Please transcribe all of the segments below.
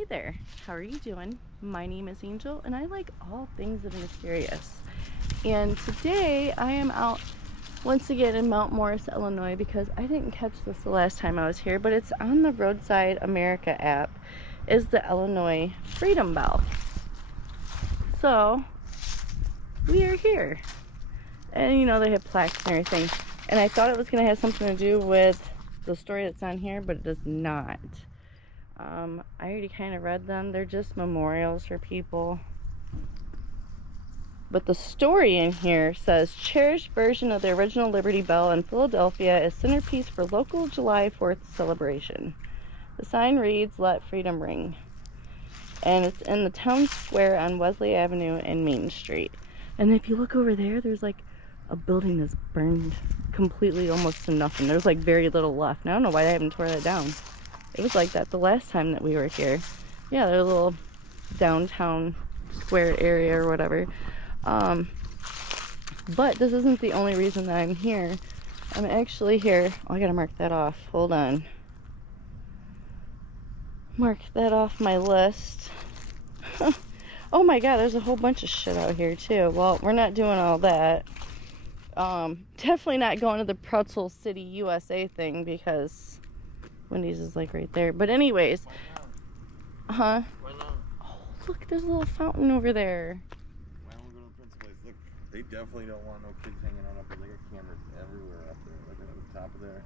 Hey there, how are you doing? My name is Angel and I like all things that are mysterious. And today I am out once again in Mount Morris, Illinois, because I didn't catch this the last time I was here, but it's on the Roadside America app, is the Illinois Freedom Bell. So we are here. And you know, they have plaques and everything. And I thought it was going to have something to do with the story that's on here, but it does not. I already kind of read them. They're just memorials for people. But the story in here says, cherished version of the original Liberty Bell in Philadelphia is centerpiece for local July 4th celebration. The sign reads, "Let Freedom Ring." And it's in the town square on Wesley Avenue and Main Street. And if you look over there, there's like a building that's burned completely almost to nothing. There's like very little left. And I don't know why they haven't tore that down. It was like that the last time that we were here. Yeah, there's a little downtown square area or whatever. But this isn't the only reason that I'm here. I'm actually here. Oh, I gotta mark that off. Hold on. Mark that off my list. Oh my god, there's a whole bunch of shit out here too. Well, we're not doing all that. Definitely not going to the Pretzel City, USA thing because Wendy's is like right there. But anyways. Huh? Why not? Oh, look, there's a little fountain over there. Why don't we go to the Prince place? Look, they definitely don't want no kids hanging out up there. They got cameras everywhere up there. Look at the top of there.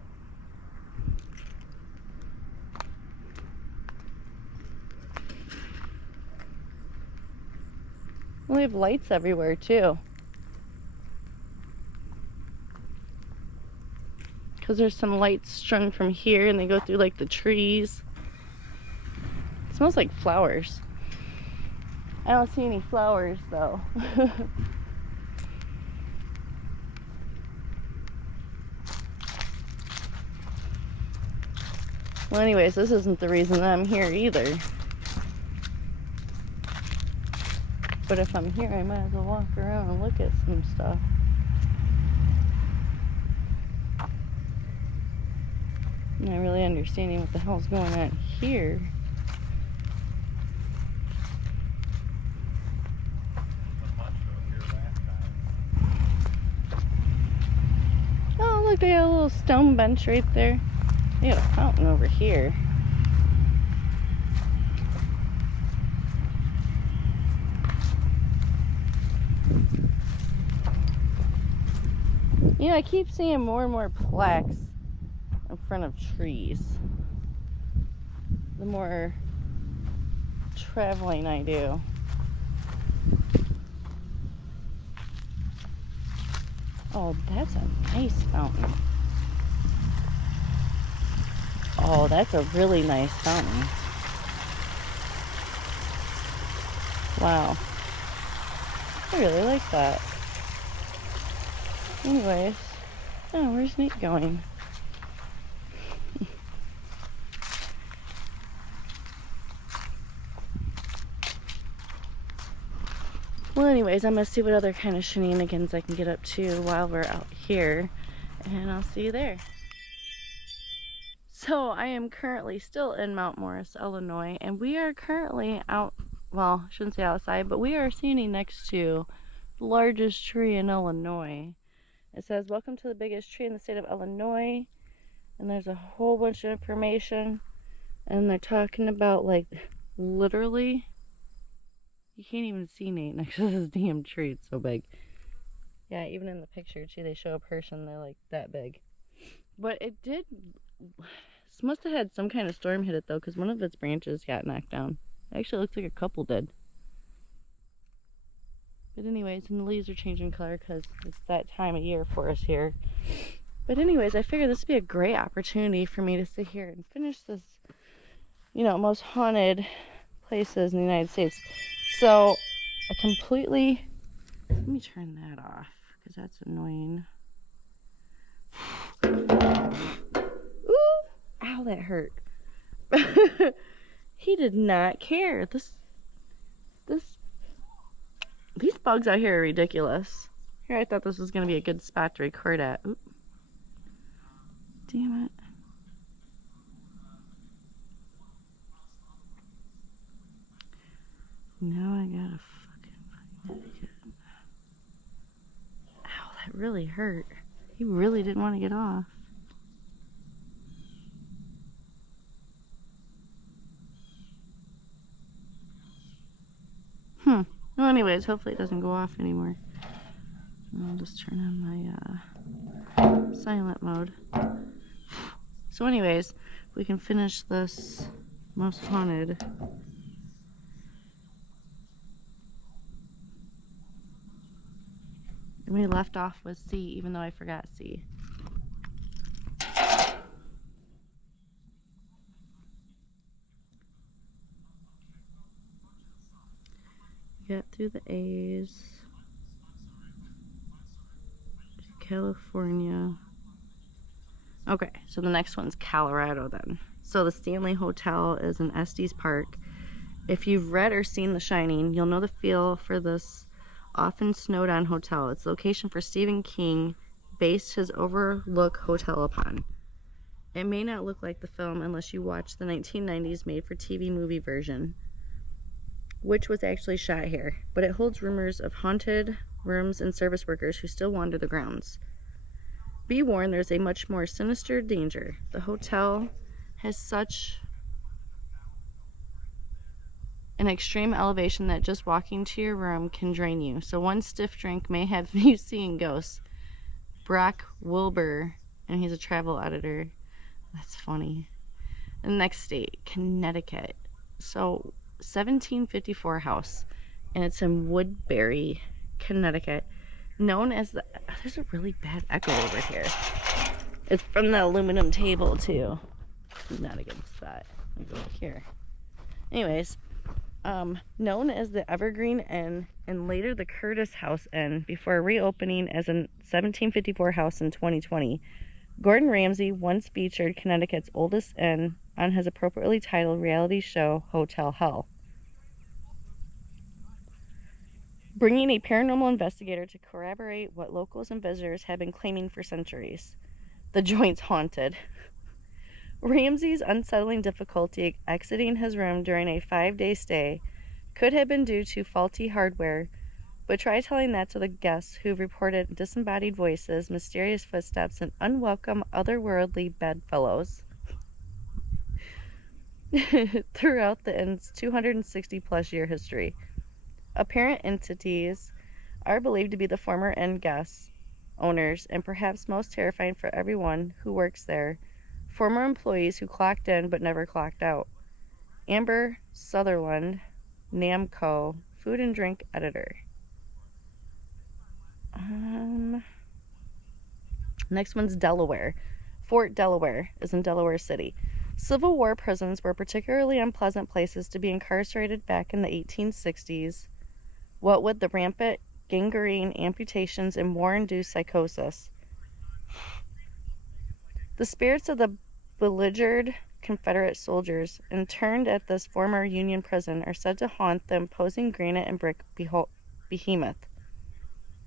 Well, they have lights everywhere too. Because there's some lights strung from here and they go through like the trees. It smells like flowers. I don't see any flowers though. Well, anyways, this isn't the reason that I'm here either. But if I'm here, I might as well walk around and look at some stuff. Not really understanding what the hell's going on here. Oh, look, they got a little stone bench right there. They got a fountain over here. You know, I keep seeing more and more plaques in front of trees. The more traveling I do. Oh, that's a nice fountain. Oh, that's a really nice fountain. Wow. I really like that. Anyways. Oh, where's Nate going? Well, anyways, I'm going to see what other kind of shenanigans I can get up to while we're out here. And I'll see you there. So, I am currently still in Mount Morris, Illinois. And we are currently out, well, I shouldn't say outside, but we are standing next to the largest tree in Illinois. It says, "Welcome to the biggest tree in the state of Illinois." And there's a whole bunch of information. And they're talking about, like, literally... You can't even see Nate next to this damn tree. It's so big. Yeah, even in the picture, too, they show a person. They're, like, that big. But it did... This must have had some kind of storm hit it, though, because one of its branches got knocked down. It actually looks like a couple did. But anyways, and the leaves are changing color because it's that time of year for us here. But anyways, I figured this would be a great opportunity for me to sit here and finish this, you know, most haunted places in the United States. So, I completely... Let me turn that off, because that's annoying. Ooh! Ow, that hurt. He did not care. These bugs out here are ridiculous. Here, I thought this was going to be a good spot to record at. Oop. Damn it. It really hurt. He really didn't want to get off. Well, anyways, hopefully it doesn't go off anymore. I'll just turn on my silent mode. So anyways, we can finish this most haunted. And we left off with C, even though I forgot C. Got through the A's. California. Okay, so the next one's Colorado then. So the Stanley Hotel is in Estes Park. If you've read or seen The Shining, you'll know the feel for this often snowed on hotel. It's the location for Stephen King based his Overlook Hotel upon. It may not look like the film unless you watch the 1990s made-for-TV movie version, which was actually shot here, but it holds rumors of haunted rooms and service workers who still wander the grounds. Be warned, there's a much more sinister danger. The hotel has such an extreme elevation that just walking to your room can drain you, so one stiff drink may have you seeing ghosts. Brock Wilbur, and he's a travel editor. That's funny. The next state, Connecticut. So 1754 house, and it's in Woodbury, Connecticut, known as the, there's a really bad echo over here. It's from the aluminum table too. Not a good spot. Let me go back here. Anyways, known as the Evergreen Inn and later the Curtis House Inn before reopening as a 1754 house in 2020. Gordon Ramsay once featured Connecticut's oldest inn on his appropriately titled reality show Hotel Hell, bringing a paranormal investigator to corroborate what locals and visitors have been claiming for centuries. The joint's haunted. Ramsay's unsettling difficulty exiting his room during a 5-day stay could have been due to faulty hardware, but try telling that to the guests who've reported disembodied voices, mysterious footsteps, and unwelcome otherworldly bedfellows throughout the inn's 260-plus year history. Apparent entities are believed to be the former inn guests, owners, and perhaps most terrifying for everyone who works there, former employees who clocked in but never clocked out. Amber Sutherland, Namco, food and drink editor. Next one's Delaware. Fort Delaware is in Delaware City. Civil War prisons were particularly unpleasant places to be incarcerated back in the 1860s. What with the rampant gangrene, amputations, and war-induced psychosis. The spirits of the beleaguered Confederate soldiers interned at this former Union prison are said to haunt the imposing granite and brick behemoth.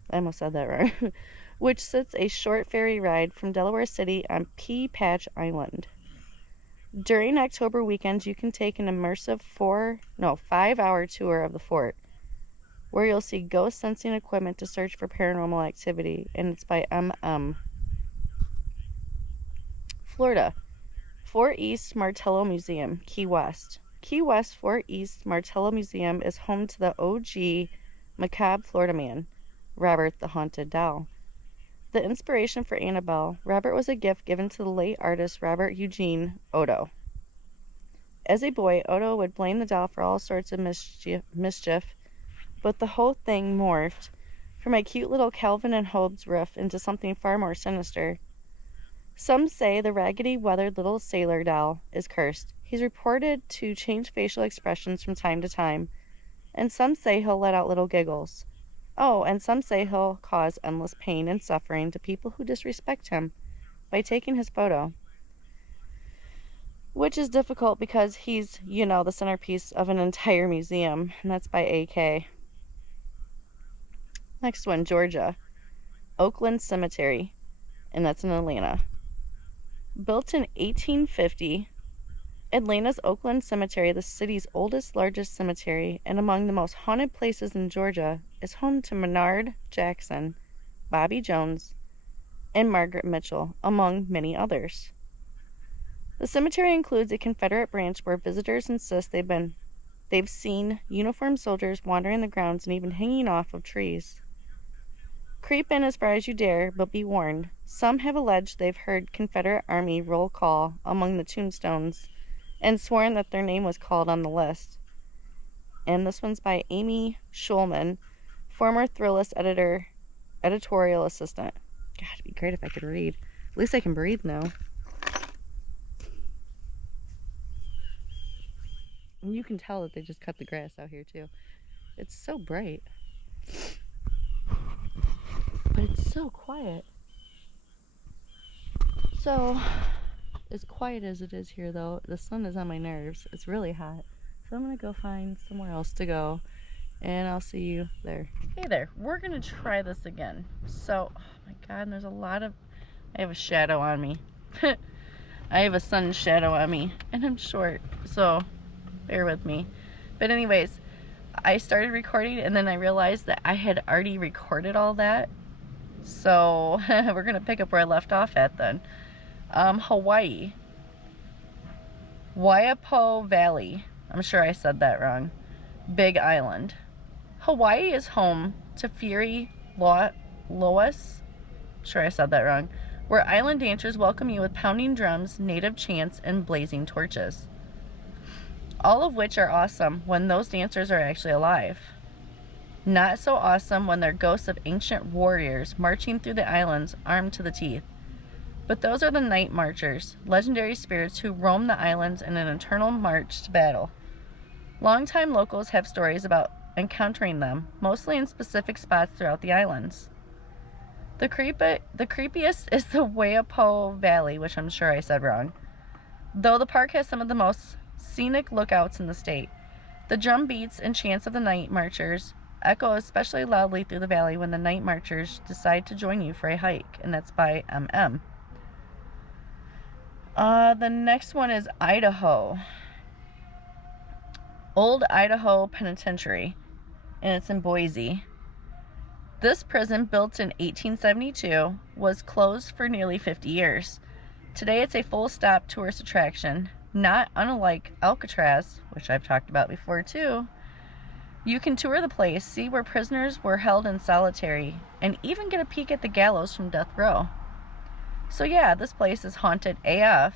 I almost said that wrong. Which sits a short ferry ride from Delaware City on Pea Patch Island. During October weekends, you can take an immersive 5-hour tour of the fort, where you'll see ghost sensing equipment to search for paranormal activity, and it's by M.M. Florida. Fort East Martello Museum, Key West. Key West Fort East Martello Museum is home to the OG macabre Florida man, Robert the Haunted Doll. The inspiration for Annabelle, Robert was a gift given to the late artist Robert Eugene Odo. As a boy, Odo would blame the doll for all sorts of mischief, but the whole thing morphed from a cute little Calvin and Hobbes riff into something far more sinister. Some say the raggedy, weathered little sailor doll is cursed. He's reported to change facial expressions from time to time, and some say he'll let out little giggles. Oh, and some say he'll cause endless pain and suffering to people who disrespect him by taking his photo. Which is difficult because he's, the centerpiece of an entire museum, and that's by A.K. Next one, Georgia. Oakland Cemetery, and that's in Atlanta. Built in 1850, Atlanta's Oakland Cemetery, the city's oldest, largest cemetery, and among the most haunted places in Georgia, is home to Maynard Jackson, Bobby Jones, and Margaret Mitchell, among many others. The cemetery includes a Confederate branch where visitors insist they've seen uniformed soldiers wandering the grounds and even hanging off of trees. Creep in as far as you dare, but be warned. Some have alleged they've heard Confederate Army roll call among the tombstones and sworn that their name was called on the list. And this one's by Amy Schulman, former Thrillist editorial assistant. God, it'd be great if I could read. At least I can breathe now. And you can tell that they just cut the grass out here too. It's so bright. But it's so quiet. So, as quiet as it is here though, the sun is on my nerves. It's really hot. So I'm gonna go find somewhere else to go, and I'll see you there. Hey there, we're gonna try this again. So, oh my god, and there's a lot of, I have a shadow on me. I have a sun shadow on me, and I'm short, so bear with me. But anyways, I started recording and then I realized that I had already recorded all that. So we're gonna pick up where I left off at then. Hawaii. Waipo Valley. I'm sure I said that wrong. Big Island. Hawaii is home to Fury Lois. Sure I said that wrong. Where island dancers welcome you with pounding drums, native chants, and blazing torches. All of which are awesome when those dancers are actually alive. Not so awesome when they're ghosts of ancient warriors marching through the islands armed to the teeth. But those are the night marchers, legendary spirits who roam the islands in an eternal march to battle. Longtime locals have stories about encountering them, mostly in specific spots throughout the islands. The creepiest is the Waipo Valley, which I'm sure I said wrong, though the park has some of the most scenic lookouts in the state. The drum beats and chants of the night marchers echo especially loudly through the valley when the night marchers decide to join you for a hike, and that's by MM. The next one is Idaho. Old Idaho Penitentiary, and it's in Boise. This prison, built in 1872, was closed for nearly 50 years. Today it's a full-stop tourist attraction, not unlike Alcatraz, which I've talked about before too. You can tour the place, see where prisoners were held in solitary, and even get a peek at the gallows from death row. So yeah, this place is haunted AF,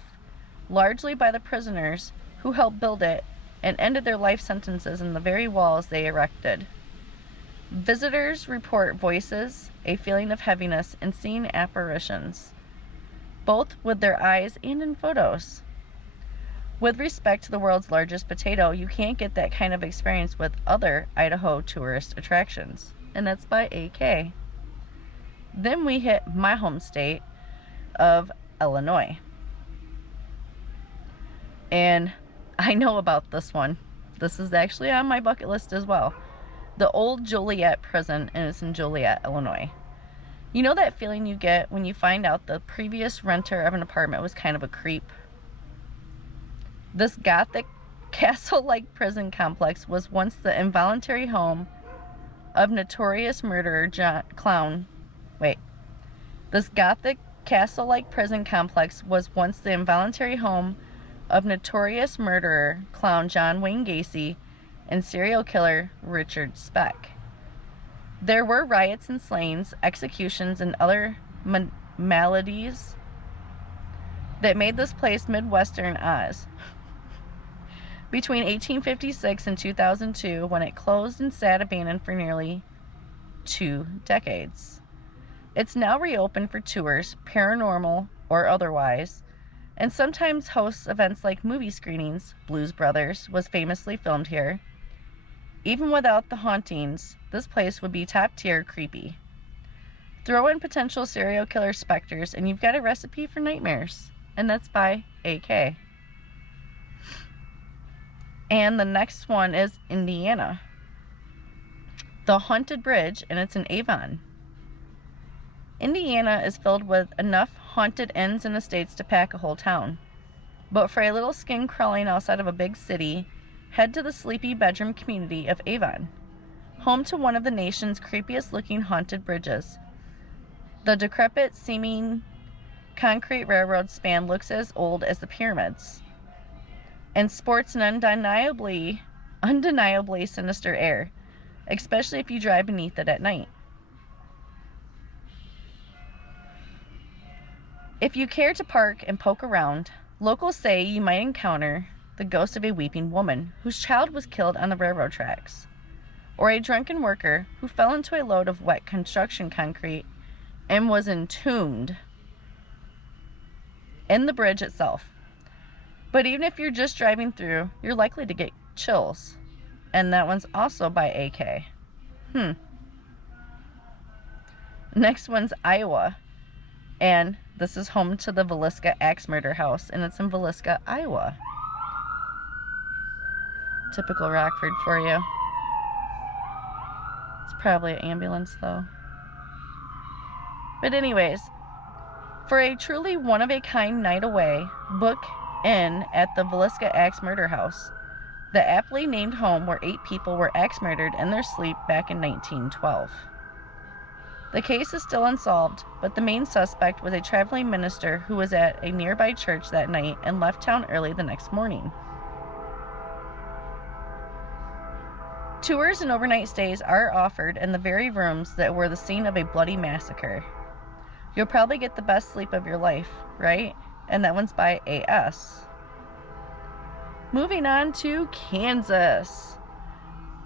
largely by the prisoners who helped build it and ended their life sentences in the very walls they erected. Visitors report voices, a feeling of heaviness, and seeing apparitions, both with their eyes and in photos. With respect to the world's largest potato, you can't get that kind of experience with other Idaho tourist attractions, and that's by AK. Then we hit my home state of Illinois. And I know about this one. This is actually on my bucket list as well. The old Joliet prison, and it's in Joliet, Illinois. You know that feeling you get when you find out the previous renter of an apartment was kind of a creep? This gothic castle-like prison complex was once the involuntary home of notorious murderer This gothic castle-like prison complex was once the involuntary home of notorious murderer clown John Wayne Gacy and serial killer Richard Speck. There were riots and slayings, executions, and other maladies that made this place Midwestern Oz. Between 1856 and 2002, when it closed and sat abandoned for nearly 2 decades. It's now reopened for tours, paranormal or otherwise, and sometimes hosts events like movie screenings. Blues Brothers was famously filmed here. Even without the hauntings, this place would be top-tier creepy. Throw in potential serial killer specters, and you've got a recipe for nightmares. And that's by AK. And the next one is Indiana. The Haunted Bridge, and it's in Avon. Indiana is filled with enough haunted inns and estates to pack a whole town. But for a little skin crawling outside of a big city, head to the sleepy bedroom community of Avon, home to one of the nation's creepiest looking haunted bridges. The decrepit seeming concrete railroad span looks as old as the pyramids and sports an undeniably sinister air, especially if you drive beneath it at night. If you care to park and poke around, locals say you might encounter the ghost of a weeping woman whose child was killed on the railroad tracks, or a drunken worker who fell into a load of wet construction concrete and was entombed in the bridge itself. But even if you're just driving through, you're likely to get chills. And that one's also by AK. Next one's Iowa. And this is home to the Villisca Axe Murder House, and it's in Villisca, Iowa. Typical Rockford for you. It's probably an ambulance, though. But anyways, for a truly one-of-a-kind night away, book in at the Villisca Axe Murder House, the aptly named home where 8 people were axe murdered in their sleep back in 1912. The case is still unsolved, but the main suspect was a traveling minister who was at a nearby church that night and left town early the next morning. Tours and overnight stays are offered in the very rooms that were the scene of a bloody massacre. You'll probably get the best sleep of your life, right? And that one's by AS. Moving on to Kansas,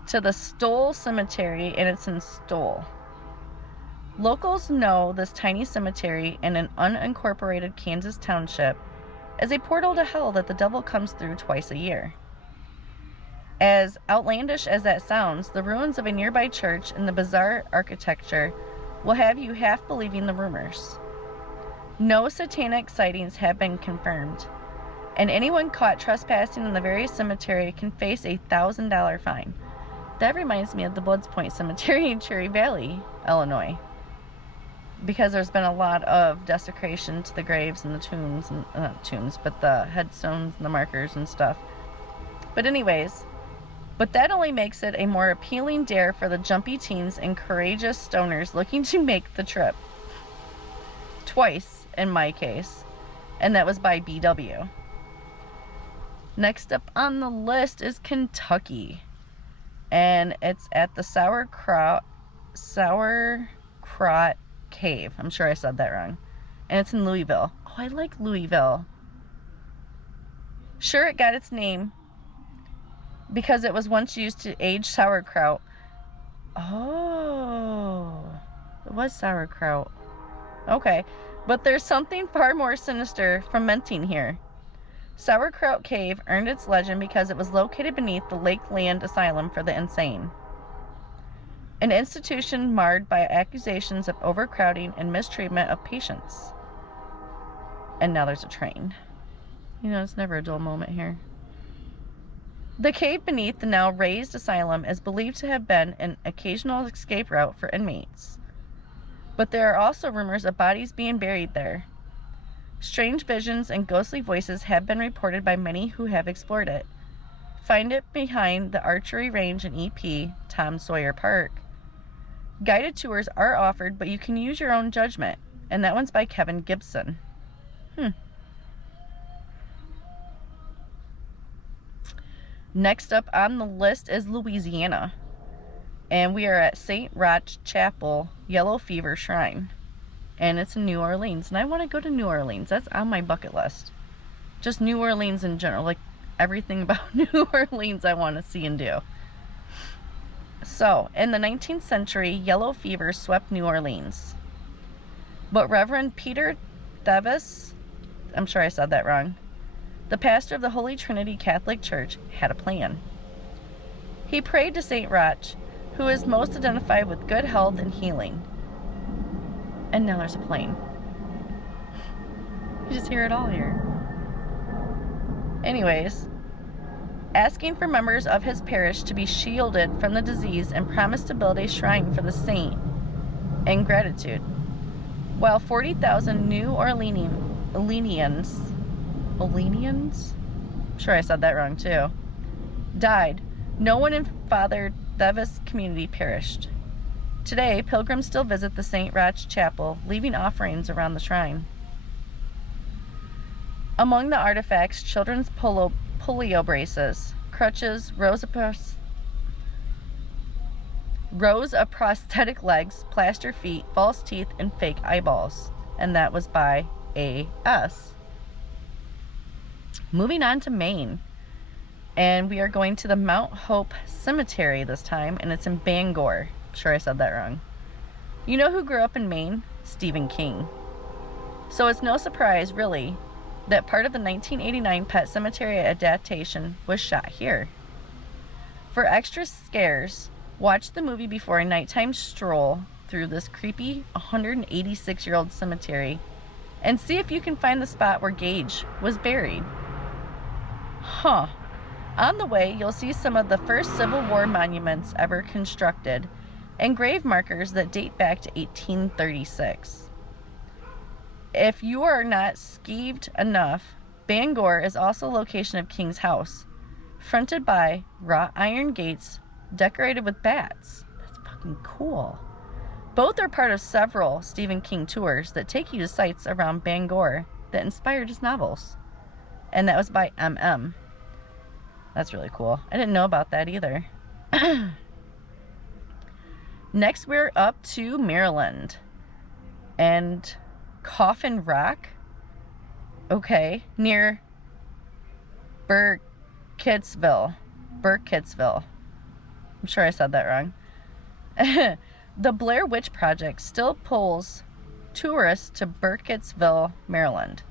to the Stoll Cemetery, and it's in Stoll. Locals know this tiny cemetery in an unincorporated Kansas township as a portal to hell that the devil comes through twice a year. As outlandish as that sounds, the ruins of a nearby church and the bizarre architecture will have you half believing the rumors. No satanic sightings have been confirmed, and anyone caught trespassing in the very cemetery can face a $1,000 fine. That reminds me of the Bloods Point Cemetery in Cherry Valley, Illinois, because there's been a lot of desecration to the graves and the tombs, and not tombs, but the headstones and the markers and stuff. But anyways, that only makes it a more appealing dare for the jumpy teens and courageous stoners looking to make the trip. Twice, in my case, and that was by BW. Next up on the list is Kentucky, and it's at the Sauerkraut Cave. I'm sure I said that wrong. And it's in Louisville. Oh, I like Louisville. Sure, it got its name because it was once used to age sauerkraut. Oh, it was sauerkraut. Okay, but there's something far more sinister fermenting here. Sauerkraut Cave earned its legend because it was located beneath the Lakeland Asylum for the Insane, an institution marred by accusations of overcrowding and mistreatment of patients. And now there's a train. You know, it's never a dull moment here. The cave beneath the now raised asylum is believed to have been an occasional escape route for inmates. But there are also rumors of bodies being buried there. Strange visions and ghostly voices have been reported by many who have explored it. Find it behind the archery range in EP, Tom Sawyer Park. Guided tours are offered, but you can use your own judgment, and that one's by Kevin Gibson. Next up on the list is Louisiana, and we are at St. Roch Chapel Yellow Fever Shrine, and it's in New Orleans, and I want to go to New Orleans. That's on my bucket list. Just New Orleans in general, like everything about New Orleans I want to see and do. So, in the 19th century, yellow fever swept New Orleans. But Reverend Peter Thevis, I'm sure I said that wrong, the pastor of the Holy Trinity Catholic Church, had a plan. He prayed to St. Roch, who is most identified with good health and healing. And now there's a plane. You just hear it all here. Anyways, asking for members of his parish to be shielded from the disease and promised to build a shrine for the saint in gratitude. While 40,000 New Orleanians, I'm sure I said that wrong too, died, no one in Father Thevis' community perished. Today, pilgrims still visit the St. Roch Chapel, leaving offerings around the shrine. Among the artifacts, children's polio braces, crutches, rows of prosthetic legs, plaster feet, false teeth, and fake eyeballs. And that was by A.S. Moving on to Maine. And we are going to the Mount Hope Cemetery this time, and it's in Bangor. I'm sure I said that wrong. You know who grew up in Maine? Stephen King. So it's no surprise, really, that part of the 1989 Pet Cemetery adaptation was shot here. For extra scares, watch the movie before a nighttime stroll through this creepy 186-year-old cemetery and see if you can find the spot where Gage was buried. Huh. On the way, you'll see some of the first Civil War monuments ever constructed and grave markers that date back to 1836. If you are not skeeved enough, Bangor is also a location of King's house, fronted by wrought iron gates decorated with bats. That's fucking cool. Both are part of several Stephen King tours that take you to sites around Bangor that inspired his novels. And that was by M.M. That's really cool. I didn't know about that either. Next, we're up to Maryland. And Coffin Rock. Okay. Near Burkittsville. I'm sure I said that wrong. The Blair Witch Project still pulls tourists to Burkittsville, Maryland.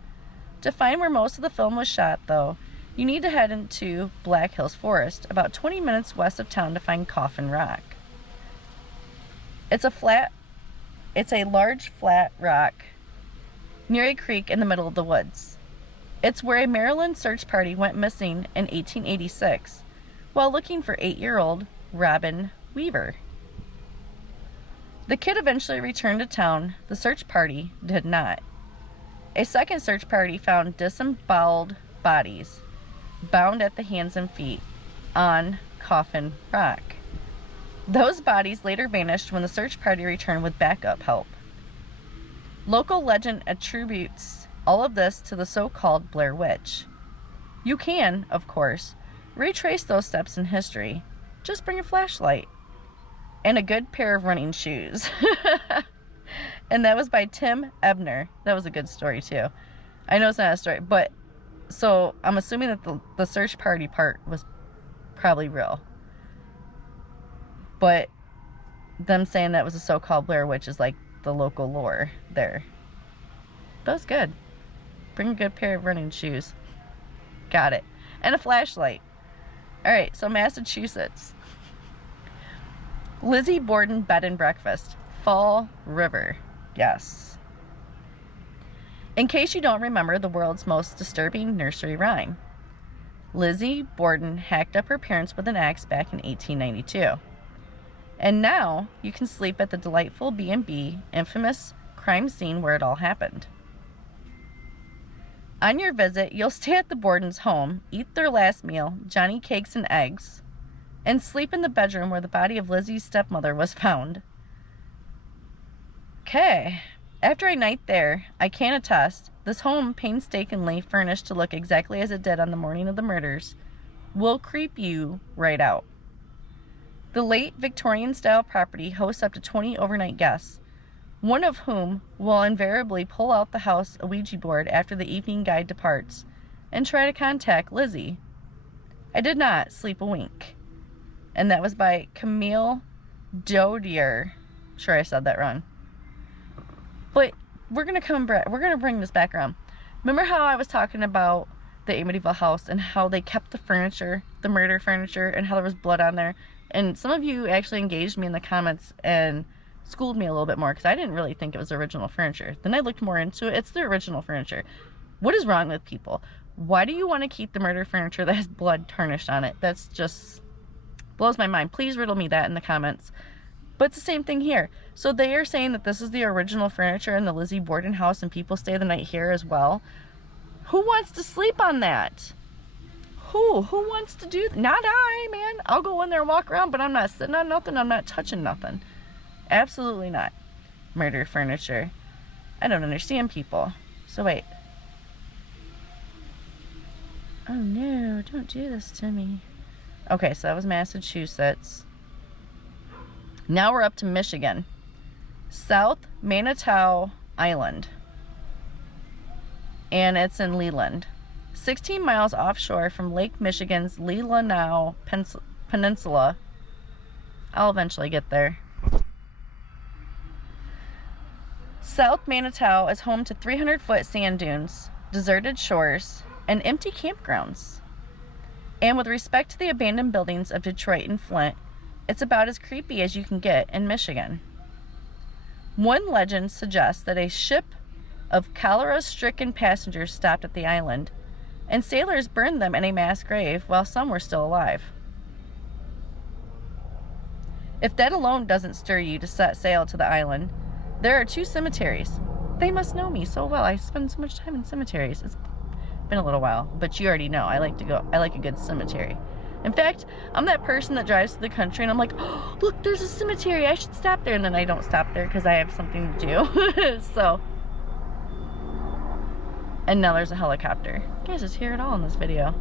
To find where most of the film was shot, though, you need to head into Black Hills Forest, about 20 minutes west of town, to find Coffin Rock. It's a large flat rock near a creek in the middle of the woods. It's where a Maryland search party went missing in 1886 while looking for 8-year-old Robin Weaver. The kid eventually returned to town. The search party did not. A second search party found disemboweled bodies bound at the hands and feet on Coffin Rock. Those bodies later vanished when the search party returned with backup help. Local legend attributes all of this to the so-called Blair Witch. You can, of course, retrace those steps in history. Just bring a flashlight and a good pair of running shoes. And that was by Tim Ebner. That was a good story too. I know it's not a story, but so I'm assuming that the search party part was probably real. But them saying that was a so-called Blair Witch is like the local lore there. That was good. Bring a good pair of running shoes. Got it. And a flashlight. Alright, so Massachusetts. Lizzie Borden Bed and Breakfast. Fall River. Yes. In case you don't remember the world's most disturbing nursery rhyme, Lizzie Borden hacked up her parents with an axe back in 1892. And now you can sleep at the delightful B&B, infamous crime scene where it all happened. On your visit, you'll stay at the Borden's home, eat their last meal, Johnny cakes and eggs, and sleep in the bedroom where the body of Lizzie's stepmother was found. Okay. After a night there, I can attest, this home, painstakingly furnished to look exactly as it did on the morning of the murders, will creep you right out. The late Victorian-style property hosts up to 20 overnight guests, one of whom will invariably pull out the house a Ouija board after the evening guide departs and try to contact Lizzie. I did not sleep a wink. And that was by Camille Dodier. Sure I said that wrong. But we're going to bring this back around. Remember how I was talking about the Amityville house and how they kept the furniture, the murder furniture, and how there was blood on there? And some of you actually engaged me in the comments and schooled me a little bit more because I didn't really think it was original furniture. Then I looked more into it. It's the original furniture. What is wrong with people? Why do you want to keep the murder furniture that has blood tarnished on it? That's just blows my mind. Please riddle me that in the comments. But it's the same thing here. So they are saying that this is the original furniture in the Lizzie Borden house and people stay the night here as well. Who wants to sleep on that? Who wants to do that? Not I, man. I'll go in there and walk around, but I'm not sitting on nothing. I'm not touching nothing. Absolutely not. Murder furniture. I don't understand people. So wait. Oh no, don't do this to me. Okay, so that was Massachusetts. Now we're up to Michigan. South Manitou Island. And it's in Leland. 16 miles offshore from Lake Michigan's Leelanau Peninsula. I'll eventually get there. South Manitou is home to 300-foot sand dunes, deserted shores, and empty campgrounds. And with respect to the abandoned buildings of Detroit and Flint, it's about as creepy as you can get in Michigan. One legend suggests that a ship of cholera-stricken passengers stopped at the island, and sailors burned them in a mass grave while some were still alive. If that alone doesn't stir you to set sail to the island, there are 2 cemeteries. They must know me so well. I spend so much time in cemeteries. It's been a little while, but you already know I like a good cemetery. In fact, I'm that person that drives to the country and I'm like, oh, look, there's a cemetery, I should stop there, and then I don't stop there because I have something to do. So, and now there's a helicopter. You guys just hear it all in this video.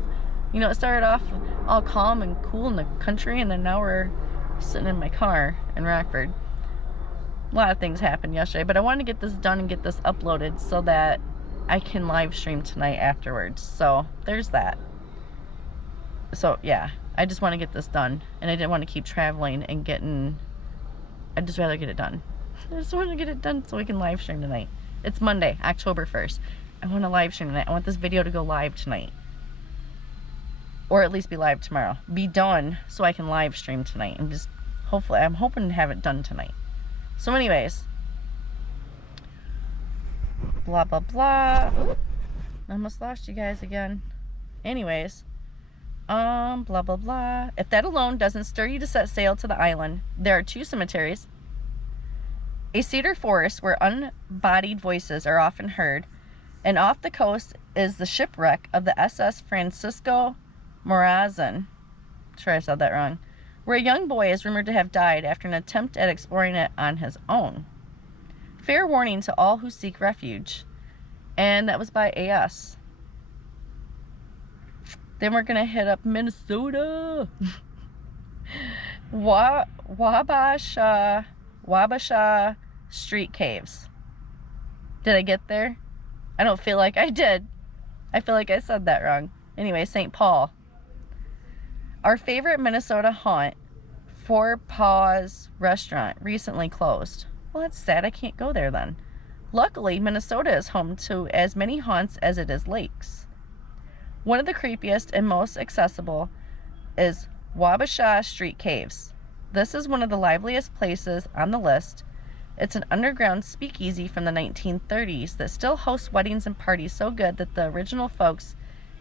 You know, it started off all calm and cool in the country, and then now we're sitting in my car in Rockford. A lot of things happened yesterday, but I wanted to get this done and get this uploaded so that I can live stream tonight afterwards. So there's that. So yeah, I just want to get this done, and I didn't want to keep traveling and I'd just rather get it done. I just want to get it done so we can live stream tonight. It's Monday, October 1st. I want to live stream tonight. I want this video to go live tonight, or at least be live tomorrow. Be done so I can live stream tonight, and just hopefully, I'm hoping to have it done tonight. So anyways, blah blah blah. Oop, I almost lost you guys again. Anyways, blah blah blah. If that alone doesn't stir you to set sail to the island, there are 2 cemeteries, a cedar forest where unbodied voices are often heard, and off the coast is the shipwreck of the SS Francisco Morazan. Sure I said that wrong. Where a young boy is rumored to have died after an attempt at exploring it on his own. Fair warning to all who seek refuge. And that was by AS. Then we're going to hit up Minnesota. Wabasha Street Caves. Did I get there? I don't feel like I did. I feel like I said that wrong. Anyway, St. Paul. Our favorite Minnesota haunt, Four Paws Restaurant, recently closed. Well, that's sad. I can't go there then. Luckily, Minnesota is home to as many haunts as it is lakes. One of the creepiest and most accessible is Wabasha Street Caves. This is one of the liveliest places on the list. It's an underground speakeasy from the 1930s that still hosts weddings and parties so good that the original folks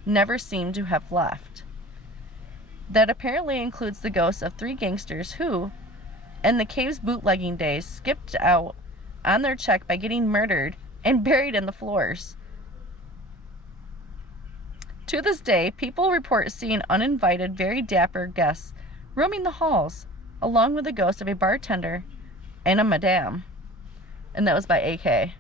never seem to have left. That apparently includes the ghosts of 3 gangsters who, in the cave's bootlegging days, skipped out on their check by getting murdered and buried in the floors. To this day, people report seeing uninvited, very dapper guests roaming the halls, along with the ghost of a bartender and a madame. And that was by AK. And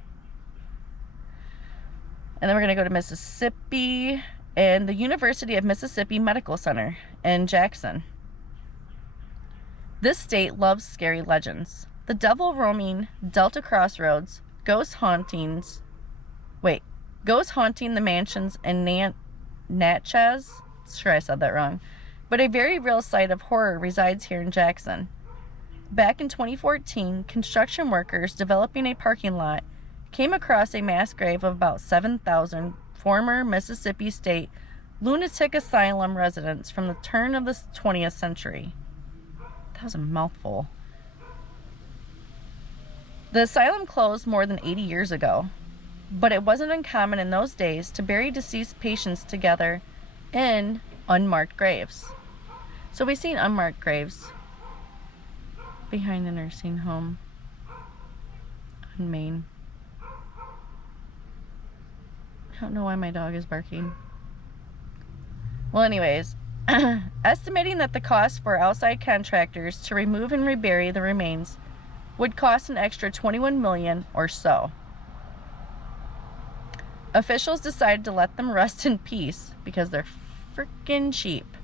then we're going to go to Mississippi and the University of Mississippi Medical Center in Jackson. This state loves scary legends. The devil roaming Delta Crossroads, ghosts haunting the mansions in Natchez. Sure I said that wrong. But a very real site of horror resides here in Jackson. Back in 2014, construction workers developing a parking lot came across a mass grave of about 7,000 former Mississippi State lunatic asylum residents from the turn of the 20th century. That was a mouthful. The asylum closed more than 80 years ago, but it wasn't uncommon in those days to bury deceased patients together in unmarked graves. So we've seen unmarked graves behind the nursing home in Maine. I don't know why my dog is barking. Well, anyways, estimating that the cost for outside contractors to remove and rebury the remains would cost an extra $21 million or so. Officials decided to let them rest in peace because they're freaking cheap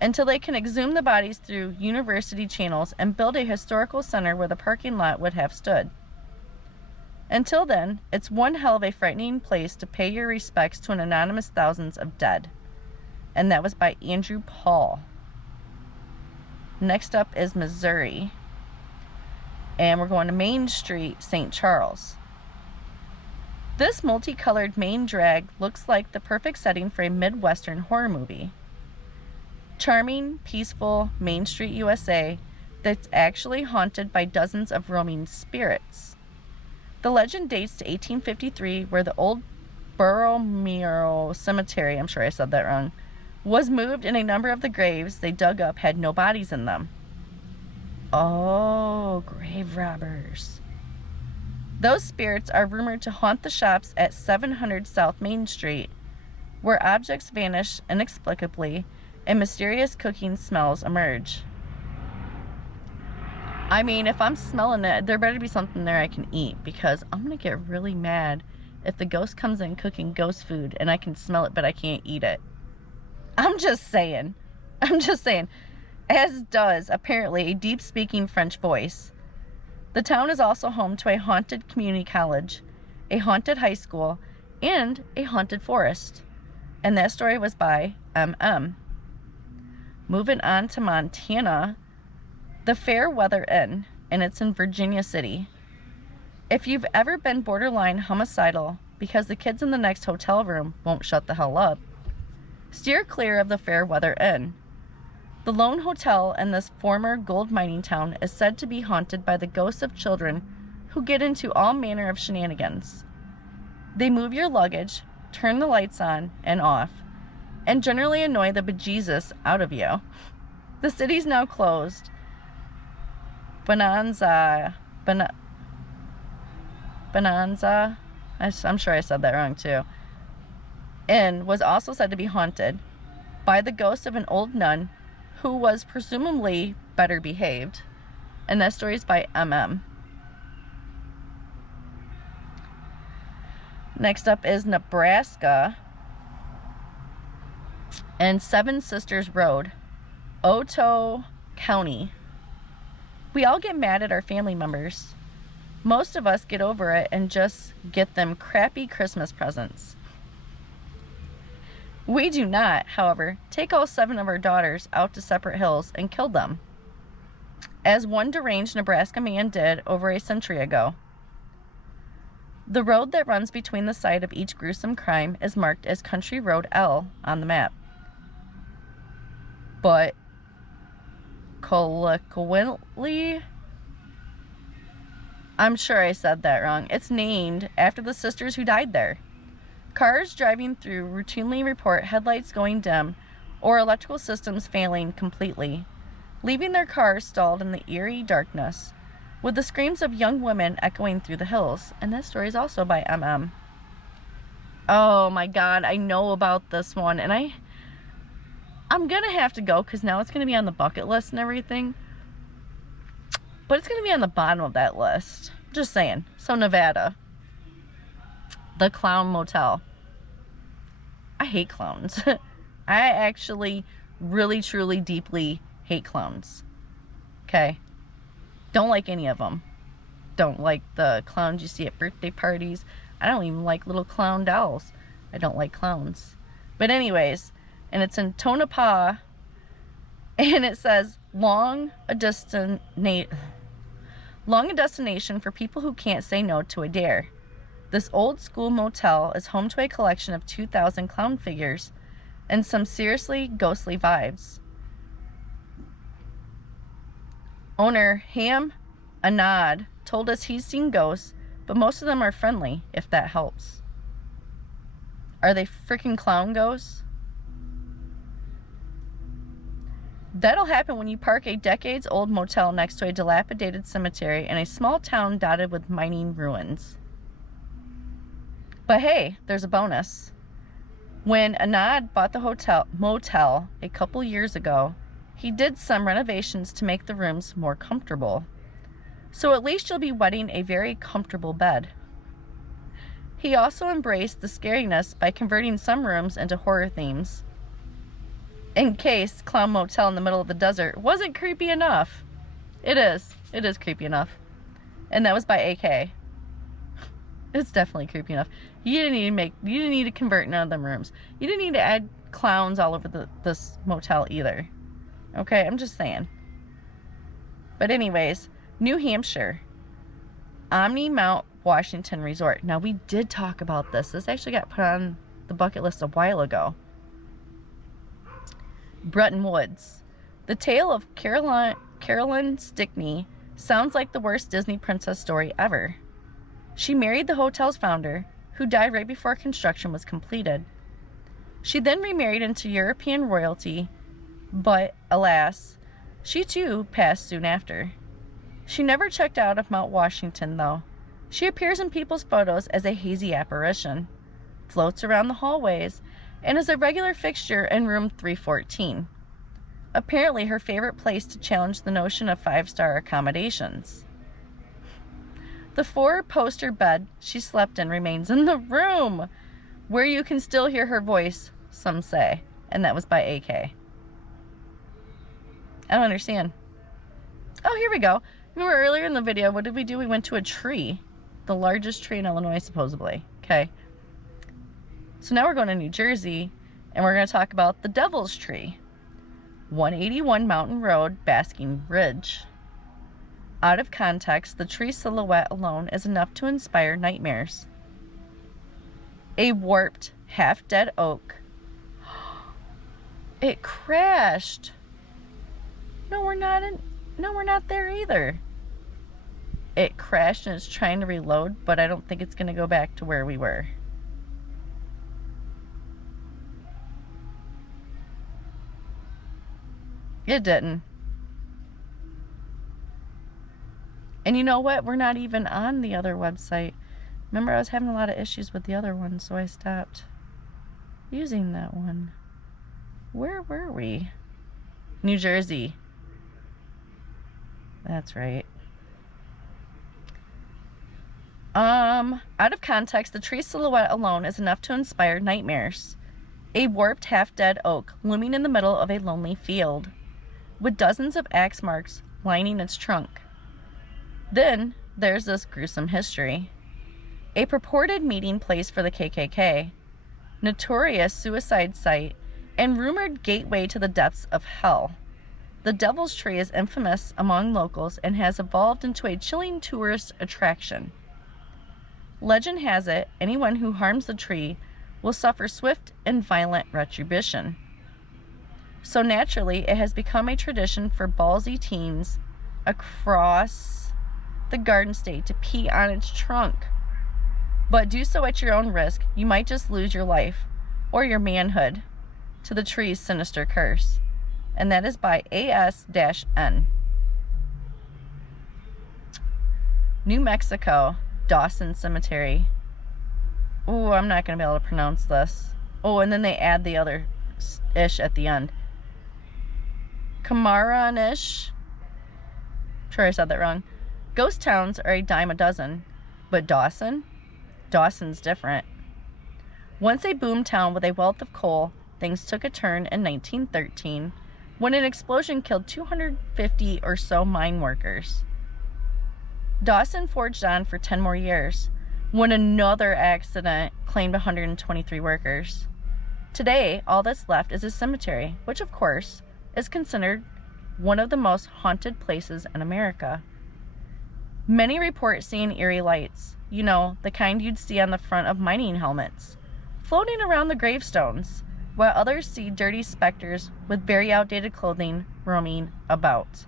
until they can exhume the bodies through university channels and build a historical center where the parking lot would have stood. Until then, it's one hell of a frightening place to pay your respects to an anonymous thousands of dead. And that was by Andrew Paul. Next up is Missouri. And we're going to Main Street, St. Charles. This multicolored Maine drag looks like the perfect setting for a Midwestern horror movie. Charming, peaceful Main Street, USA, that's actually haunted by dozens of roaming spirits. The legend dates to 1853, where the old Borromeo Cemetery, I'm sure I said that wrong, was moved, and a number of the graves they dug up had no bodies in them. Oh, grave robbers. Those spirits are rumored to haunt the shops at 700 South Main Street, where objects vanish inexplicably and mysterious cooking smells emerge. I mean, if I'm smelling it, there better be something there I can eat, because I'm going to get really mad if the ghost comes in cooking ghost food and I can smell it but I can't eat it. I'm just saying. As does, apparently, a deep-speaking French voice. The town is also home to a haunted community college, a haunted high school, and a haunted forest. And that story was by M.M. Moving on to Montana, the Fairweather Inn, and it's in Virginia City. If you've ever been borderline homicidal because the kids in the next hotel room won't shut the hell up, steer clear of the Fairweather Inn. The lone hotel in this former gold mining town is said to be haunted by the ghosts of children who get into all manner of shenanigans. They move your luggage, turn the lights on and off, and generally annoy the bejesus out of you. The city's now closed. Bonanza, I'm sure I said that wrong too, Inn was also said to be haunted by the ghost of an old nun who was presumably better behaved. And that story is by M.M. Next up is Nebraska and Seven Sisters Road, Otoe County. We all get mad at our family members. Most of us get over it and just get them crappy Christmas presents. We do not, however, take all 7 of our daughters out to separate hills and kill them, as one deranged Nebraska man did over a century ago. The road that runs between the site of each gruesome crime is marked as Country Road L on the map. But colloquially, I'm sure I said that wrong, it's named after the sisters who died there. Cars driving through routinely report headlights going dim or electrical systems failing completely, leaving their cars stalled in the eerie darkness, with the screams of young women echoing through the hills. And this story is also by M.M. Oh my god, I know about this one, and I'm gonna have to go because now it's gonna be on the bucket list and everything, but it's gonna be on the bottom of that list. Just saying. So Nevada, the Clown Motel. I hate clowns. I actually really, truly, deeply hate clowns. Okay? Don't like any of them. Don't like the clowns you see at birthday parties. I don't even like little clown dolls. I don't like clowns. But anyways, and it's in Tonopah, and it says, long a destination for people who can't say no to a dare. This old school motel is home to a collection of 2,000 clown figures and some seriously ghostly vibes. Owner Ham Anad told us he's seen ghosts, but most of them are friendly, if that helps. Are they freaking clown ghosts? That'll happen when you park a decades-old motel next to a dilapidated cemetery in a small town dotted with mining ruins. But hey, there's a bonus. When Anad bought the motel a couple years ago, he did some renovations to make the rooms more comfortable. so at least you'll be wetting a very comfortable bed. He also embraced the scariness by converting some rooms into horror themes. In case Clown Motel in the middle of the desert wasn't creepy enough. It is creepy enough. And that was by AK. It's definitely creepy enough. You didn't need to convert none of them rooms. You didn't need to add clowns all over this motel either. Okay, I'm just saying. But anyways, New Hampshire, Omni Mount Washington Resort. Now, we did talk about this. This actually got put on the bucket list a while ago. Bretton Woods. The tale of Carolyn Stickney sounds like the worst Disney princess story ever. She married the hotel's founder, who died right before construction was completed. She then remarried into European royalty, but alas, she too passed soon after. She never checked out of Mount Washington, though. She appears in people's photos as a hazy apparition, floats around the hallways, and is a regular fixture in room 314. Apparently her favorite place to challenge the notion of five-star accommodations. The 4-poster bed she slept in remains in the room, where you can still hear her voice, some say. And that was by AK. I don't understand. Oh, here we go. Remember earlier in the video, what did we do? We went to a tree. The largest tree in Illinois, supposedly. Okay. So now we're going to New Jersey, and we're going to talk about the Devil's Tree. 181 Mountain Road, Basking Ridge. Out of context, the tree silhouette alone is enough to inspire nightmares. A warped, half-dead oak. It crashed. No, we're not there either. It crashed and it's trying to reload, but I don't think it's going to go back to where we were. It didn't. And you know what? We're not even on the other website. Remember, I was having a lot of issues with the other one, so I stopped using that one. Where were we? New Jersey. That's right. Out of context, the tree silhouette alone is enough to inspire nightmares. A warped, half-dead oak looming in the middle of a lonely field, with dozens of axe marks lining its trunk. Then there's this gruesome history. A purported meeting place for the KKK, notorious suicide site, and rumored gateway to the depths of hell. The Devil's Tree is infamous among locals and has evolved into a chilling tourist attraction. Legend has it, anyone who harms the tree will suffer swift and violent retribution. So naturally, it has become a tradition for ballsy teens across the Garden State to pee on its trunk. But do so at your own risk. You might just lose your life or your manhood to the tree's sinister curse. And that is by AS-N. New Mexico, Dawson Cemetery. Oh, I'm not going to be able to pronounce this. Oh, and then they add the other ish at the end. Camaronish. Sure I said that wrong. Ghost towns are a dime a dozen, but Dawson's different. Once a boom town with a wealth of coal, things took a turn in 1913 when an explosion killed 250 or so mine workers. Dawson forged on for 10 more years when another accident claimed 123 workers. Today, all that's left is a cemetery, which of course is considered one of the most haunted places in America. Many report seeing eerie lights, you know, the kind you'd see on the front of mining helmets, floating around the gravestones, while others see dirty specters with very outdated clothing roaming about.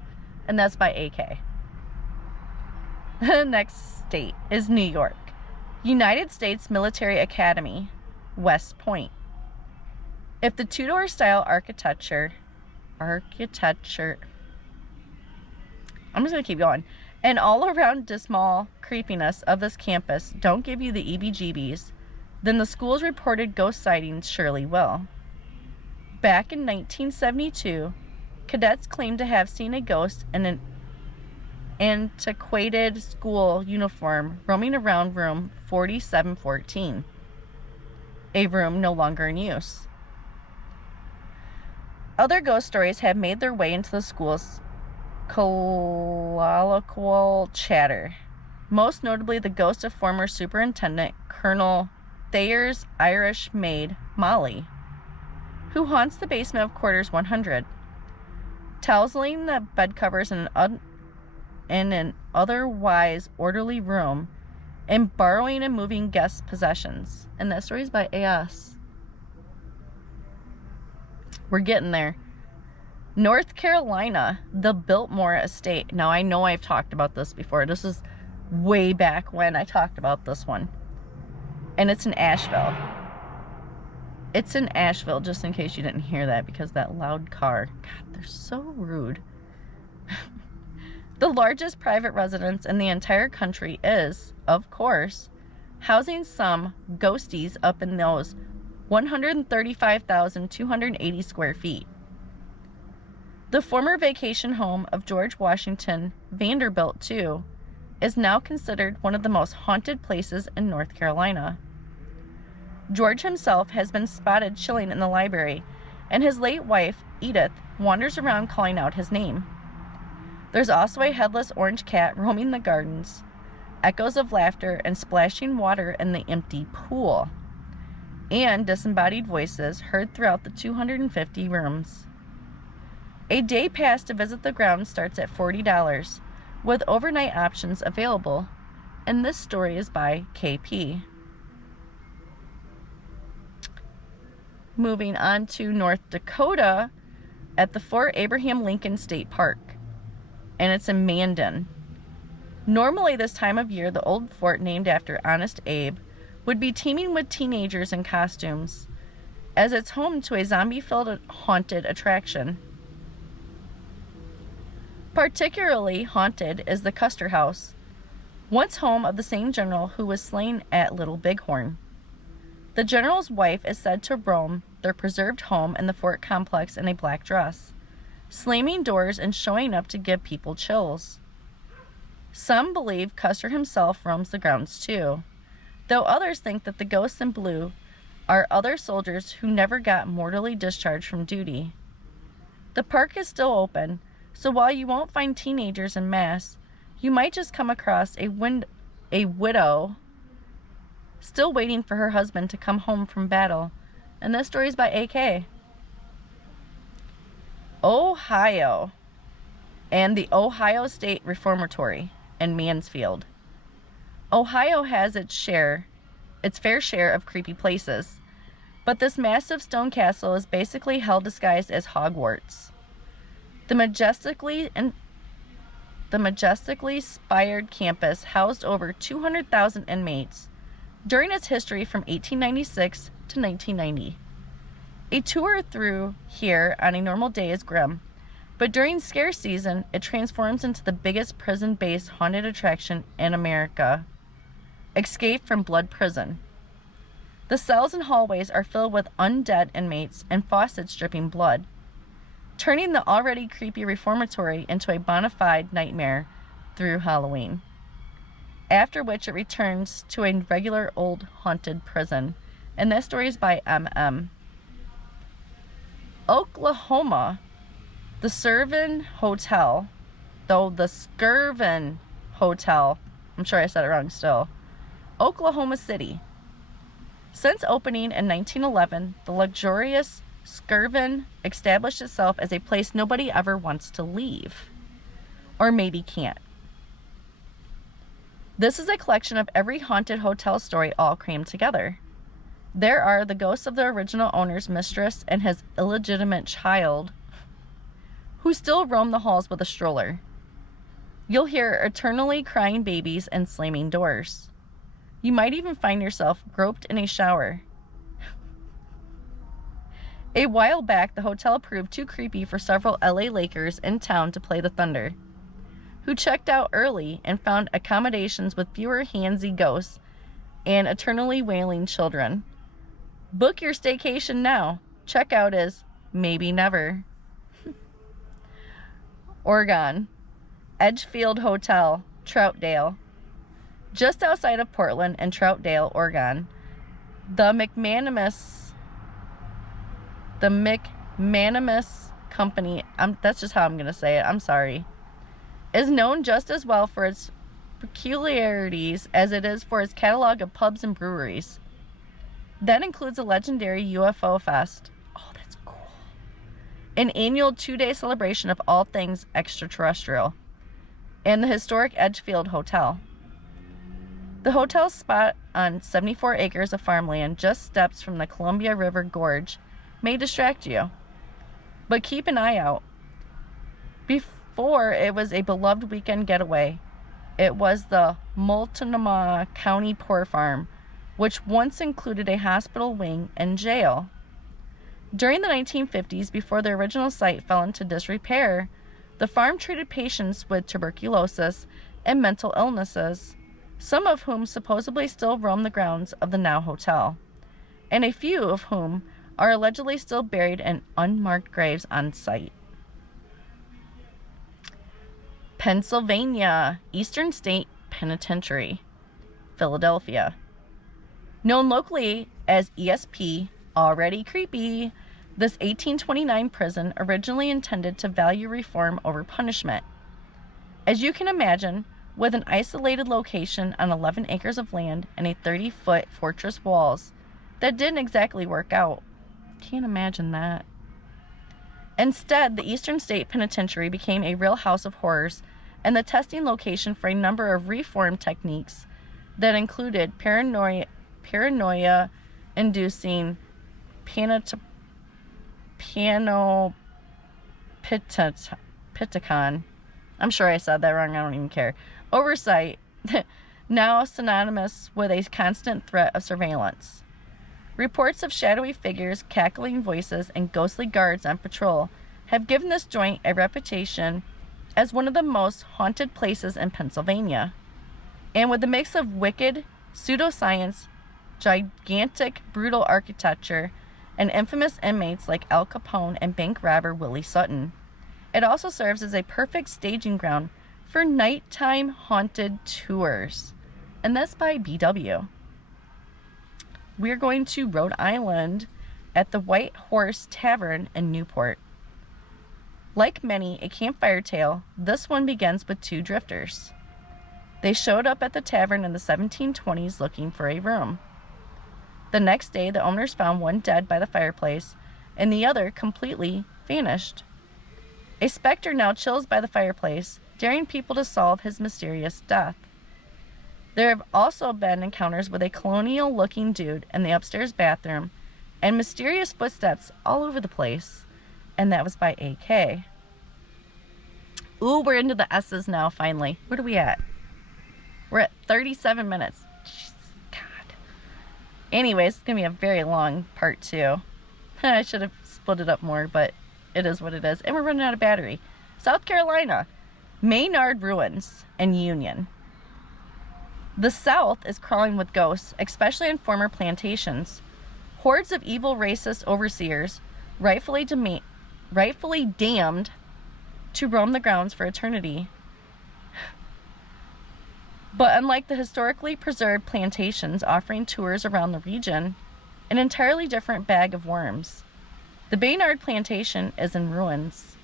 And that's by AK. The next state is New York. United States Military Academy, West Point. If the Tudor style architecture, I'm just going to keep going, and all around dismal creepiness of this campus don't give you the EBGBs, then the school's reported ghost sightings surely will. Back in 1972, cadets claimed to have seen a ghost in antiquated school uniform roaming around room 4714, a room no longer in use. Other ghost stories have made their way into the school's colloquial chatter, most notably the ghost of former Superintendent Colonel Thayer's Irish maid, Molly, who haunts the basement of Quarters 100, tousling the bed covers in an otherwise orderly room and borrowing and moving guests' possessions. And that story is by A.S. We're getting there. North Carolina, the Biltmore Estate. Now, I know I've talked about this before. This is way back when I talked about this one. And it's in Asheville. It's in Asheville, just in case you didn't hear that, because that loud car. God, they're so rude. The largest private residence in the entire country is, of course, housing some ghosties up in those 135,280 square feet. The former vacation home of George Washington Vanderbilt, II, is now considered one of the most haunted places in North Carolina. George himself has been spotted chilling in the library, and his late wife, Edith, wanders around calling out his name. There's also a headless orange cat roaming the gardens, echoes of laughter and splashing water in the empty pool, and disembodied voices heard throughout the 250 rooms. A day pass to visit the grounds starts at $40, with overnight options available, and this story is by KP. Moving on to North Dakota at the Fort Abraham Lincoln State Park, and it's in Mandan. Normally this time of year, the old fort named after Honest Abe would be teeming with teenagers in costumes, as it's home to a zombie-filled haunted attraction. Particularly haunted is the Custer House, once home of the same general who was slain at Little Bighorn. The general's wife is said to roam their preserved home in the fort complex in a black dress, slamming doors and showing up to give people chills. Some believe Custer himself roams the grounds too, though others think that the ghosts in blue are other soldiers who never got mortally discharged from duty. The park is still open, so while you won't find teenagers en masse, you might just come across a widow still waiting for her husband to come home from battle. And this story is by AK. Ohio and the Ohio State Reformatory in Mansfield. Ohio has its fair share of creepy places, but this massive stone castle is basically hell disguised as Hogwarts. The majestically spired campus housed over 200,000 inmates during its history from 1896 to 1990. A tour through here on a normal day is grim, but during scare season, it transforms into the biggest prison-based haunted attraction in America. Escape from Blood Prison. The cells and hallways are filled with undead inmates and faucets dripping blood, turning the already creepy reformatory into a bona fide nightmare through Halloween, after which it returns to a regular old haunted prison. And that story is by MM. Oklahoma, the Skirvin Hotel, I'm sure I said it wrong still, Oklahoma City. Since opening in 1911, the luxurious Skirvin established itself as a place nobody ever wants to leave. Or maybe can't. This is a collection of every haunted hotel story all crammed together. There are the ghosts of the original owner's mistress and his illegitimate child, who still roam the halls with a stroller. You'll hear eternally crying babies and slamming doors. You might even find yourself groped in a shower. A while back, the hotel proved too creepy for several LA Lakers in town to play the Thunder, who checked out early and found accommodations with fewer handsy ghosts and eternally wailing children. Book your staycation now. Checkout is maybe never. Oregon. Edgefield Hotel, Troutdale. Just outside of Portland and Troutdale, Oregon, the McManus Company, that's just how I'm going to say it, I'm sorry, is known just as well for its peculiarities as it is for its catalog of pubs and breweries. That includes a legendary UFO Fest. Oh, that's cool. An annual 2-day celebration of all things extraterrestrial. And the historic Edgefield Hotel. The hotel's spot on 74 acres of farmland just steps from the Columbia River Gorge may distract you. But keep an eye out. Before it was a beloved weekend getaway, it was the Multnomah County Poor Farm, which once included a hospital wing and jail. During the 1950s, before the original site fell into disrepair, the farm treated patients with tuberculosis and mental illnesses, some of whom supposedly still roam the grounds of the now hotel, and a few of whom are allegedly still buried in unmarked graves on site. Pennsylvania, Eastern State Penitentiary, Philadelphia. Known locally as ESP, already creepy, this 1829 prison originally intended to value reform over punishment. As you can imagine, with an isolated location on 11 acres of land and a 30-foot fortress walls, that didn't exactly work out. Can't imagine that. Instead, the Eastern State Penitentiary became a real house of horrors and the testing location for a number of reform techniques that included paranoia-inducing panopticon. I'm sure I said that wrong, I don't even care. Oversight, now synonymous with a constant threat of surveillance. Reports of shadowy figures, cackling voices, and ghostly guards on patrol have given this joint a reputation as one of the most haunted places in Pennsylvania. And with a mix of wicked, pseudoscience, gigantic, brutal architecture, and infamous inmates like Al Capone and bank robber Willie Sutton, it also serves as a perfect staging ground for nighttime haunted tours. And that's by BW. We're going to Rhode Island at the White Horse Tavern in Newport. Like many a campfire tale, this one begins with two drifters. They showed up at the tavern in the 1720s looking for a room. The next day, the owners found one dead by the fireplace and the other completely vanished. A specter now chills by the fireplace, daring people to solve his mysterious death. There have also been encounters with a colonial-looking dude in the upstairs bathroom and mysterious footsteps all over the place, and that was by AK. Ooh, we're into the S's now, finally. What are we at? We're at 37 minutes. Jeez, God. Anyways, it's going to be a very long part 2. I should have split it up more, but it is what it is. And we're running out of battery. South Carolina. Maynard Ruins and Union. The South is crawling with ghosts, especially in former plantations. Hordes of evil racist overseers, rightfully damned to roam the grounds for eternity. But unlike the historically preserved plantations offering tours around the region, an entirely different bag of worms. The Baynard plantation is in ruins.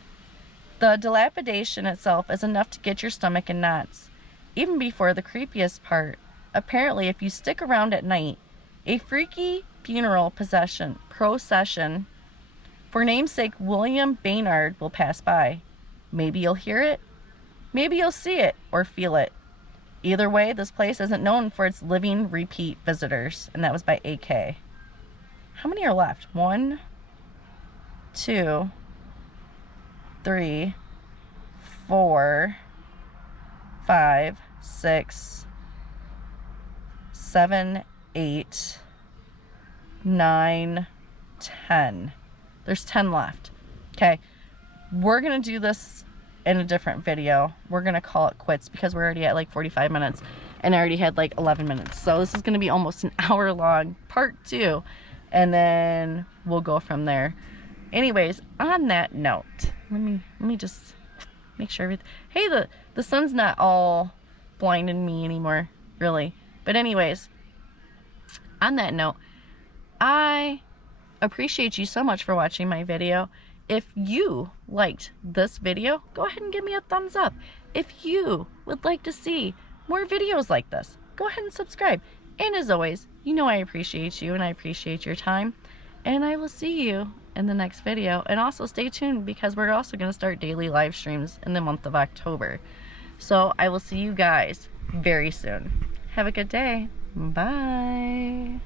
The dilapidation itself is enough to get your stomach in knots. Even before the creepiest part, apparently if you stick around at night, a freaky funeral procession for namesake William Baynard will pass by. Maybe you'll hear it, maybe you'll see it or feel it. Either way, this place isn't known for its living repeat visitors, and that was by AK. How many are left? 1, 2, 3, 4, 5, 6, 7, 8, 9, 10. There's 10 left. Okay, we're gonna do this in a different video. We're gonna call it quits because we're already at like 45 minutes and I already had like 11 minutes. So this is gonna be almost an hour long part 2, and then we'll go from there. Anyways, on that note, let me just make sure hey, the sun's not all blinding me anymore, really. But anyways, on that note, I appreciate you so much for watching my video. If you liked this video, go ahead and give me a thumbs up. If you would like to see more videos like this, go ahead and subscribe. And as always, you know I appreciate you and I appreciate your time. And I will see you in the next video. And also stay tuned, because we're also going to start daily live streams in the month of October. So I will see you guys very soon. Have a good day. Bye.